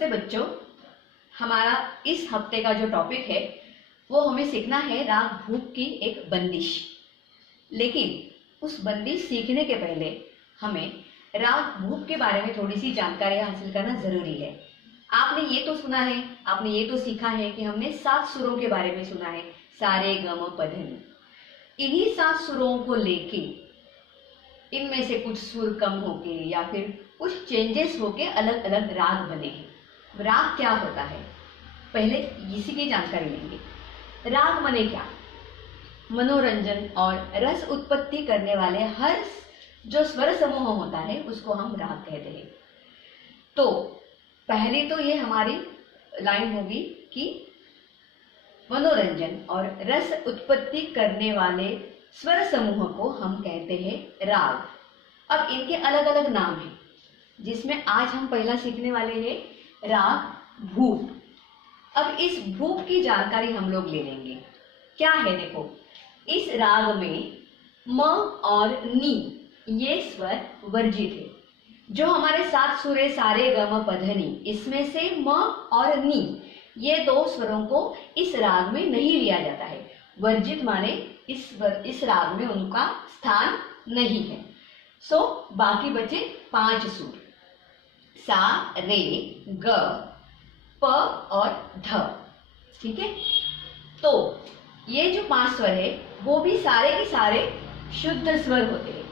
नमस्ते बच्चों। हमारा इस हफ्ते का जो टॉपिक है वो हमें सीखना है राग भूप की एक बंदिश। लेकिन उस बंदिश सीखने के पहले हमें राग भूप के बारे में थोड़ी सी जानकारी हासिल करना जरूरी है। आपने ये तो सुना है, आपने ये तो सीखा है कि हमने 7 सुरों के बारे में सुना है, सारे गम पध नी। इन्हीं 7 सुरों को लेके इनमें से कुछ सुर कम होके या फिर कुछ चेंजेस होके अलग अलग राग बने हैं। राग क्या होता है, पहले इसी की जानकारी लेंगे। राग मने क्या? मनोरंजन और रस उत्पत्ति करने वाले हर जो स्वर समूह होता है उसको हम राग कहते हैं। तो पहली तो ये हमारी लाइन होगी कि मनोरंजन और रस उत्पत्ति करने वाले स्वर समूह को हम कहते हैं राग। अब इनके अलग अलग नाम हैं, जिसमें आज हम पहला सीखने वाले हैं राग भूप। अब इस भूप की जानकारी हम लोग ले लेंगे। क्या है, देखो, इस राग में म और नी ये स्वर वर्जित है। जो हमारे 7 सुरे सारे गम पध नी, इसमें से म और नी ये 2 स्वरों को इस राग में नहीं लिया जाता है। वर्जित माने इस राग में उनका स्थान नहीं है। सो बाकी बचे 5 सुर, सा रे ग प और ध। ठीक है, तो ये जो 5 स्वर है वो भी सारे के सारे शुद्ध स्वर होते हैं।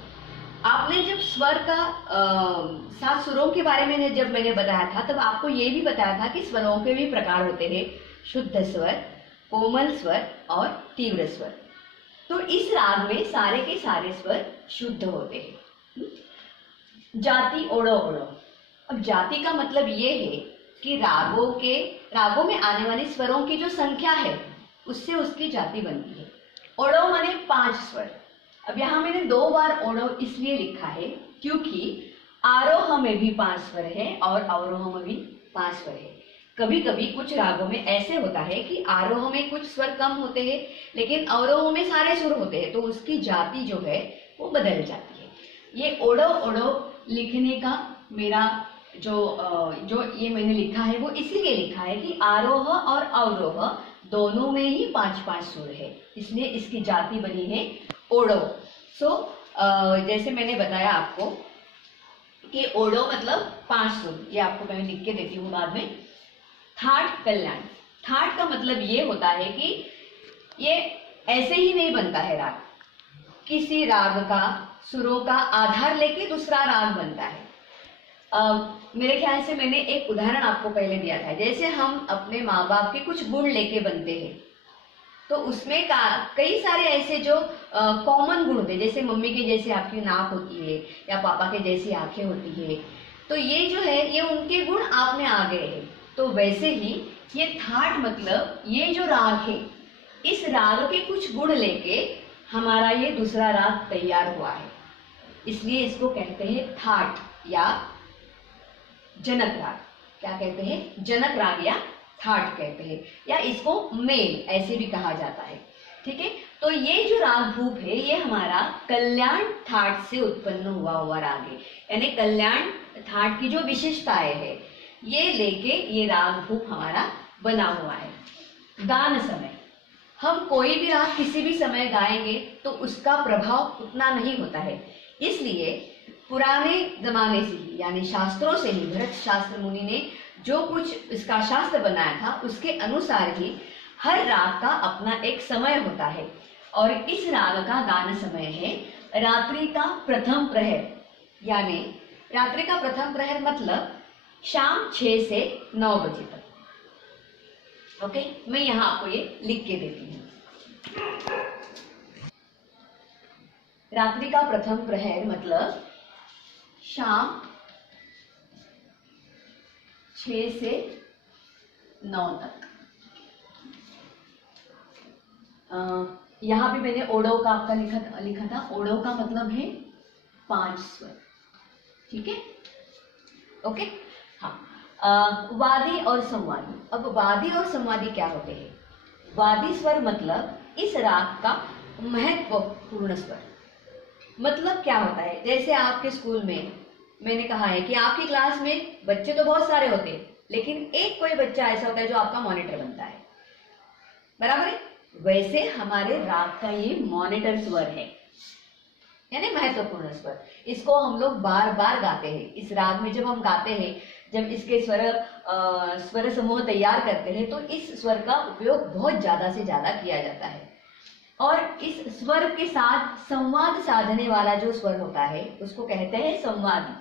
आपने जब स्वर का 7 सुरों के बारे में जब मैंने बताया था तब आपको ये भी बताया था कि स्वरों के भी प्रकार होते हैं, शुद्ध स्वर, कोमल स्वर और तीव्र स्वर। तो इस राग में सारे के सारे स्वर शुद्ध होते हैं। जाति ओढ़ो ओढ़ो। अब जाति का मतलब ये है कि रागों में आने वाली स्वरों की जो संख्या है उससे उसकी जाति बनती है। ओढ़ो माने 5 स्वर। अब यहाँ मैंने 2 बार ओढ़ो इसलिए लिखा है क्योंकि आरोह में भी 5 स्वर है और अवरोह में भी 5 स्वर है। कभी कभी कुछ रागों में ऐसे होता है कि आरोह में कुछ स्वर कम होते हैं लेकिन अवरोह में सारे सुर होते हैं, तो उसकी जाति जो है वो बदल जाती है। ये ओढ़ो ओढ़ो लिखने का मेरा जो ये मैंने लिखा है वो इसीलिए लिखा है कि आरोह और अवरोह दोनों में ही 5-5 सुर है, इसलिए इसकी जाति बनी है ओढ़ो। जैसे मैंने बताया आपको कि ओढ़ो मतलब 5 सुर, ये आपको मैं लिख के देती हूँ बाद में। ठाठ कल्याण। ठाठ का मतलब ये होता है कि ये ऐसे ही नहीं बनता है राग, किसी राग का सुरों का आधार लेके दूसरा राग बनता है। मेरे ख्याल से मैंने एक उदाहरण आपको पहले दिया था, जैसे हम अपने माँ बाप के कुछ गुण लेके बनते हैं तो उसमें कई सारे ऐसे जो कॉमन गुण होते हैं, जैसे मम्मी के जैसे आपकी नाक होती है या पापा के जैसी आंखें होती है, तो ये जो है ये उनके गुण आप में आ गए हैं। तो वैसे ही ये ठाठ मतलब ये जो राग है, इस राग के कुछ गुण लेके हमारा ये दूसरा राग तैयार हुआ है, इसलिए इसको कहते हैं ठाठ या जनक राग। क्या कहते हैं? जनक राग या ठाठ कहते हैं, या इसको मेल ऐसे भी कहा जाता है। ठीक है, तो ये जो राग भूप है ये हमारा कल्याण ठाठ से उत्पन्न हुआ राग है, यानी कल्याण ठाठ की जो विशेषताएं है ये लेके ये राग भूप हमारा बना हुआ है। गान समय, हम कोई भी राग किसी भी समय गाएंगे तो उसका प्रभाव उतना नहीं होता है, इसलिए पुराने जमाने से ही यानी शास्त्रों से ही भरत शास्त्र मुनि ने जो कुछ इसका शास्त्र बनाया था उसके अनुसार ही हर राग का अपना एक समय होता है। और इस राग का गान समय है रात्रि का प्रथम प्रहर, यानी रात्रि का प्रथम प्रहर मतलब शाम 6 से 9 बजे तक। ओके, मैं यहाँ आपको ये लिख के देती हूँ। रात्रि का प्रथम प्रहर मतलब शाम 6 से 9 तक। यहाँ भी मैंने ओढ़ो का आपका लिखा था। ओढ़ो का मतलब है 5 स्वर। ठीक है, ओके। हाँ, वादी और संवादी। अब वादी और संवादी क्या होते हैं? वादी स्वर मतलब इस राग का महत्वपूर्ण स्वर। मतलब क्या होता है, जैसे आपके स्कूल में मैंने कहा है कि आपकी क्लास में बच्चे तो बहुत सारे होते हैं लेकिन एक कोई बच्चा ऐसा होता है जो आपका मॉनिटर बनता है, बराबर है। वैसे हमारे राग का ये मॉनिटर स्वर है, यानी महत्वपूर्ण स्वर। इसको हम लोग बार बार गाते हैं। इस राग में जब हम गाते हैं, जब इसके स्वर समूह तैयार करते हैं, तो इस स्वर का उपयोग बहुत ज्यादा से ज्यादा किया जाता है। और इस स्वर के साथ संवाद साधने वाला जो स्वर होता है उसको कहते हैं संवादी,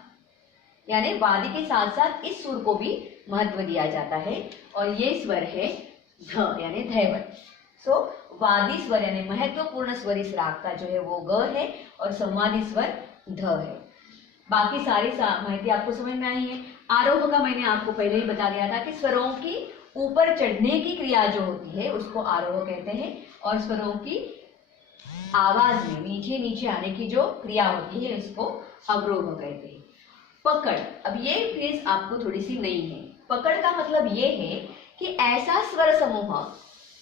यानी वादी के साथ साथ इस सुर को भी महत्व दिया जाता है। और ये स्वर है ध, यानी धैवत। सो वादी स्वर यानी महत्वपूर्ण स्वर इस राग का जो है वो ग है, और संवादी स्वर ध है। बाकी सारी माहिती आपको समझ में आई है। आरोह का मैंने आपको पहले ही बता दिया था कि स्वरों की ऊपर चढ़ने की क्रिया जो होती है उसको आरोह कहते हैं, और स्वरों की आवाज में नीचे नीचे आने की जो क्रिया होती है उसको अवरोह कहते हैं। पकड़, अब ये फ्रेज आपको थोड़ी सी नई है। पकड़ का मतलब ये है कि ऐसा स्वर समूह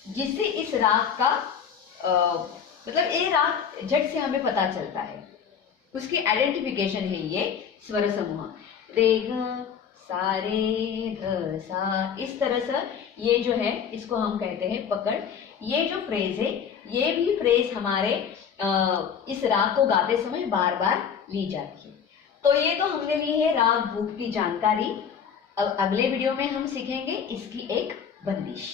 जिससे इस राग का मतलब ये राग झट से हमें पता चलता है, उसकी आइडेंटिफिकेशन है ये स्वर समूह। रे ग सा रे ध सा, इस तरह से ये जो है इसको हम कहते हैं पकड़। ये जो फ्रेज है, ये भी फ्रेज हमारे इस राग को गाते समय बार बार ली जाती है। तो ये तो हमने ली है राग भूप की जानकारी। अब अगले वीडियो में हम सीखेंगे इसकी एक बंदिश।